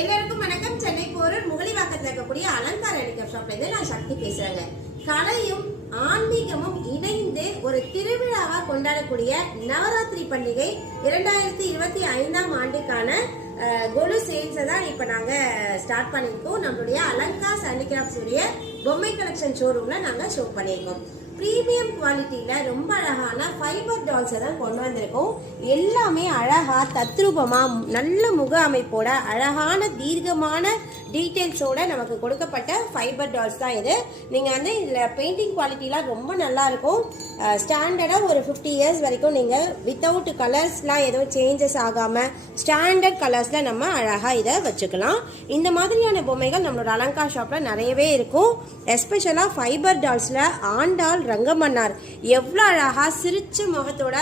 எல்லாருக்கும் வணக்கம். சென்னை போரூர் முகலிவாக்கத்தில் இருக்கக்கூடிய அலங்கார ரெடிகேப் ஷாப்ல இருந்து நான் சக்தி பேசுறேங்க. கலையும் ஆன்மீகமும் இணைந்து ஒரு திருவிழாவா கொண்டாடக்கூடிய நவராத்திரி பண்டிகை 2025ஆம் ஆண்டுக்கான கொலு சேல்ஸ் தான் இப்ப நாங்க ஸ்டார்ட் பண்ணிருக்கோம். நம்மளுடைய அலங்கார் ஹேண்டிகிராஃப்ட்ஸ் உடைய பொம்மை கலெக்ஷன் ஷோரூம்ல நாங்க ஷோ பண்ணியிருக்கோம். பிரீமியம் குவாலிட்டியில ரொம்ப அழகான ஃபைபர் டால்ஸை தான் கொண்டு வந்திருக்கோம். எல்லாமே அழகா தத்ரூபமா நல்ல முக அமைப்போட அழகான தீர்க்கமான டீட்டெயில்ஸோட நமக்கு கொடுக்கப்பட்ட ஃபைபர் டால்ஸ் தான் இது. நீங்க வந்து இதுல பெயிண்டிங் குவாலிட்டிலாம் ரொம்ப நல்லா இருக்கும். ஸ்டாண்டர்டா ஒரு 50 இயர்ஸ் வரைக்கும் நீங்க வித்தவுட் கலர்ஸ்லாம் எதுவும் சேஞ்சஸ் ஆகாம ஸ்டாண்டர்ட் கலர்ஸ்ல நம்ம அழகா இதை வச்சுக்கலாம். இந்த மாதிரியான பொம்மைகள் நம்மளோட அலங்கார் ஷாப்ல நிறையவே இருக்கும். எஸ்பெஷலா ஃபைபர் டால்ஸ்ல ஆண்டாள் ரங்கமன்னார் எவ்வளவு அழகா சிரிச்ச முகத்தோட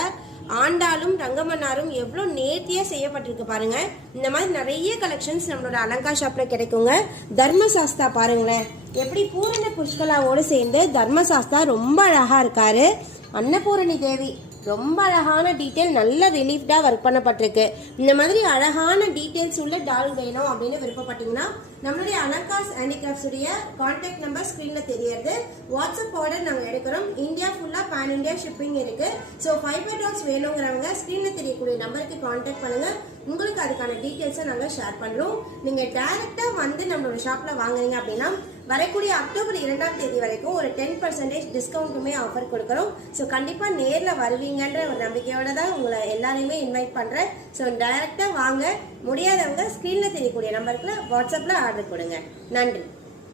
ஆண்டாலும் ரங்கமன்னாரும் எவ்வளவு நேர்த்தியா செய்யப்பட்டிருக்கு பாருங்க. இந்த மாதிரி நிறைய கலெக்ஷன்ஸ் நம்மளோட அலங்கார் ஷாப்ல கிடைக்குங்க. தர்மசாஸ்தா பாருங்களேன், எப்படி பூரண புஷ்கலாவோடு சேர்ந்து தர்மசாஸ்தா ரொம்ப அழகா இருக்காரு. அன்னபூரணி தேவி ரொம்ப அழகான டீட்டெயில், நல்ல ரிலீஃப்டா ஒர்க் பண்ணப்பட்டிருக்கு. இந்த மாதிரி அழகான டீட்டெயில்ஸ் உள்ள டால் வேணும் அப்படின்னு விருப்பப்பட்டீங்கன்னா நம்மளுடைய அலங்கார் ஹேண்டிகிராஃப்ட்ஸ் உடைய கான்டாக்ட் நம்பர் ஸ்கிரீன்ல தெரியறது. வாட்ஸ்அப் ஆர்டர் நாங்கள் எடுக்கிறோம். இந்தியா ஃபுல்லா பேன் இந்தியா ஷிப்பிங் இருக்கு. ஸோ ஃபைபர் டால்ஸ் வேணுங்கிறவங்க ஸ்கிரீன்ல தெரியக்கூடிய நம்பருக்கு கான்டாக்ட் பண்ணுங்க. உங்களுக்கு அதுக்கான டீட்டெயில்ஸை நாங்கள் ஷேர் பண்றோம். நீங்க டைரக்டா வந்து நம்மளோட ஷாப்ல வாங்குறீங்க அப்படின்னா வரக்கூடிய அக்டோபர் 2ஆம் தேதி வரைக்கும் ஒரு 10% டிஸ்கவுண்ட்டுமே ஆஃபர் கொடுக்குறோம். ஸோ கண்டிப்பா நேர்ல வருவீங்கன்ற ஒரு நம்பிக்கையோட தான் உங்களை எல்லாரையுமே இன்வைட் பண்றேன். ஸோ டைரக்டா வாங்க. முடியாதவங்க ஸ்கிரீன்ல தெரியக்கூடிய நம்பருக்கு வாட்ஸ்அப்ல ஆர்டர் கொடுங்க. நன்றி.